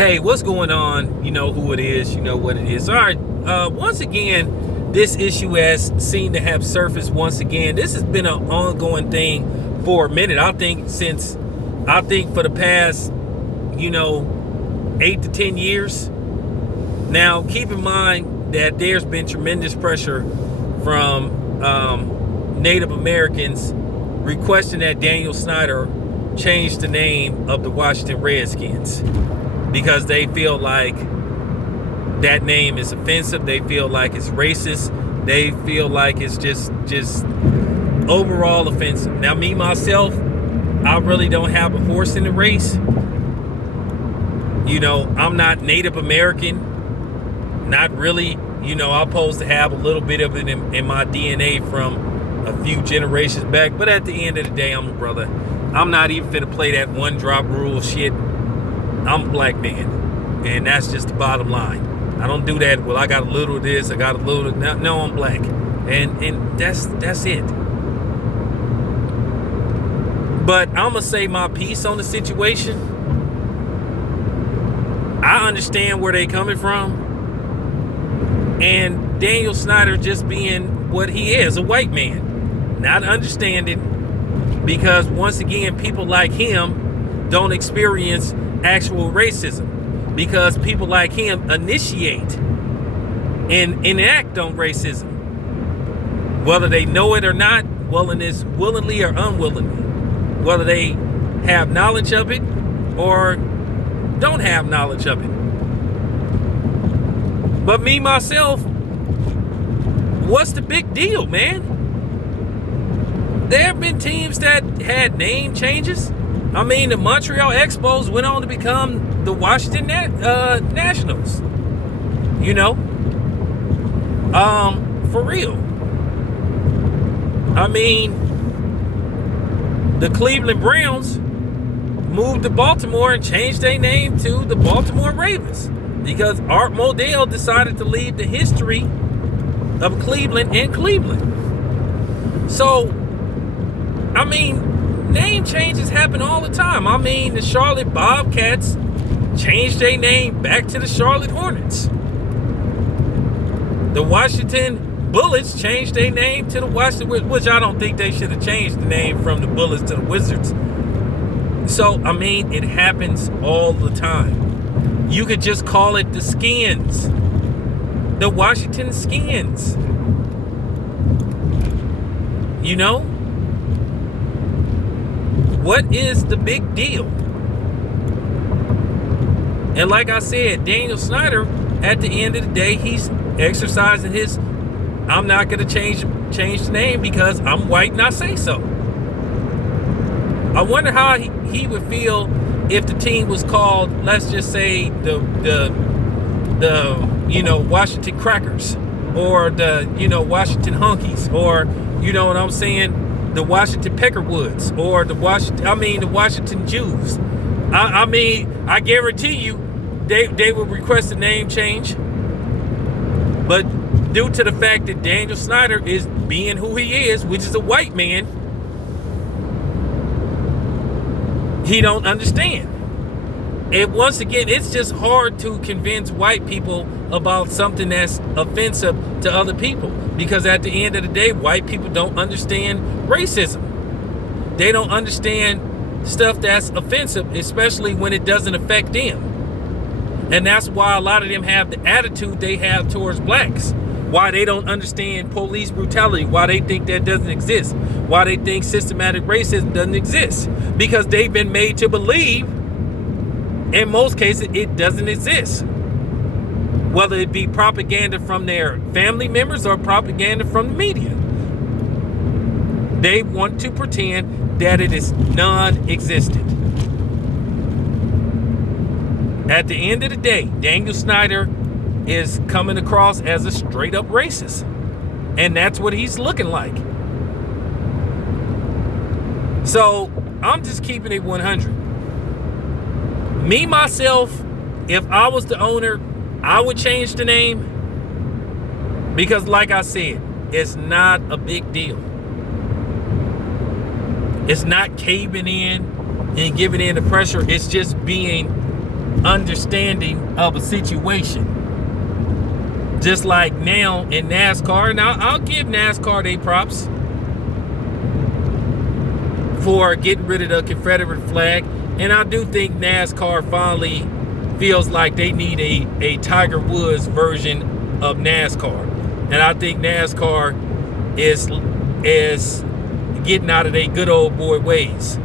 Hey, what's going on? You know who it is, you know what it is. All right, once again, this issue has seemed to have surfaced once again. This has been an ongoing thing for a minute. I think for the past, 8 to 10 years. Now, keep in mind that there's been tremendous pressure from Native Americans requesting that Daniel Snyder change the name of the Washington Redskins, because they feel like that name is offensive. They feel like it's racist. They feel like it's just overall offensive. Now, me, myself, I really don't have a horse in the race. I'm not Native American. Not really. I'm supposed to have a little bit of it in my DNA from a few generations back. But at the end of the day, I'm a brother. I'm not even finna play that one drop rule shit. I'm a black man, and that's just the bottom line. I don't do that. Well, I got a little of this, I got a little of that. No, I'm black, and that's it. But I'm gonna say my piece on the situation. I understand where they coming from, and Daniel Snyder just being what he is, a white man, not understanding, because once again, people like him don't experience actual racism, because people like him initiate and enact on racism, whether they know it or not, willingly or unwillingly, whether they have knowledge of it or don't have knowledge of it. But me, myself, what's the big deal, man? There have been teams that had name changes. I mean, the Montreal Expos went on to become the Washington Nationals. For real. I mean, the Cleveland Browns moved to Baltimore and changed their name to the Baltimore Ravens, because Art Modell decided to leave the history of Cleveland in Cleveland. So, I mean, name changes happen all the time. I mean, the Charlotte Bobcats changed their name back to the Charlotte Hornets. The Washington Bullets changed their name to the Washington Wizards, which I don't think they should have changed the name from the Bullets to the Wizards. So, I mean, it happens all the time. You could just call it the Skins. The Washington Skins. What is the big deal? And like I said, Daniel Snyder, at the end of the day, he's exercising his, I'm not going to change the name because I'm white and I say so. I wonder how he would feel if the team was called, let's just say, the Washington Crackers, or the, Washington Honkies, or, what I'm saying, the Washington Peckerwoods, or the Washington Jews. I guarantee you they would request a name change. But due to the fact that Daniel Snyder is being who he is, which is a white man, he don't understand. And once again, it's just hard to convince white people about something that's offensive to other people, because at the end of the day, white people don't understand racism. They don't understand stuff that's offensive, especially when it doesn't affect them. And that's why a lot of them have the attitude they have towards blacks. Why they don't understand police brutality, why they think that doesn't exist, why they think systematic racism doesn't exist, because they've been made to believe, in most cases, it doesn't exist. Whether it be propaganda from their family members or propaganda from the media. They want to pretend that it is non-existent. At the end of the day, Daniel Snyder is coming across as a straight up racist. And that's what he's looking like. So, I'm just keeping it 100. Me, myself, if I was the owner, I would change the name, because like I said, it's not a big deal. It's not caving in and giving in the pressure. It's just being understanding of a situation. Just like now in NASCAR, and I'll give NASCAR their props for getting rid of the Confederate flag. And I do think NASCAR finally feels like they need a Tiger Woods version of NASCAR. And I think NASCAR is getting out of their good old boy ways.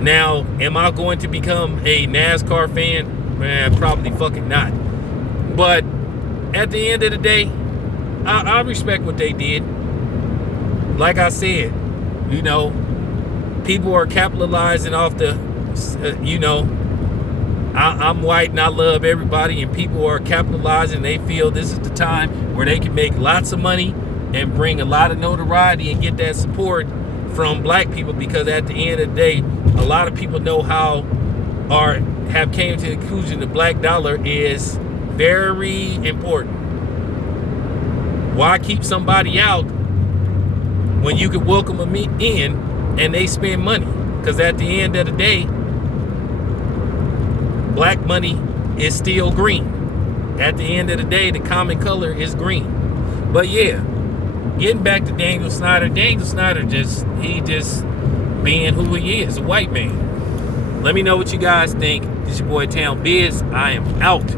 Now, am I going to become a NASCAR fan? Man, probably fucking not. But at the end of the day, I respect what they did. Like I said, you know, people are capitalizing off the, you know, I'm white and I love everybody, and people are capitalizing. They feel this is the time where they can make lots of money and bring a lot of notoriety and get that support from black people, because at the end of the day, a lot of people know how or have came to the conclusion the black dollar is very important. Why keep somebody out when you could welcome them in and they spend money? Because at the end of the day, black money is still green. At the end of the day, the common color is green. But yeah, getting back to Daniel Snyder, just being who he is, a white man. Let me know what you guys think. This is your boy Town Biz. I am out.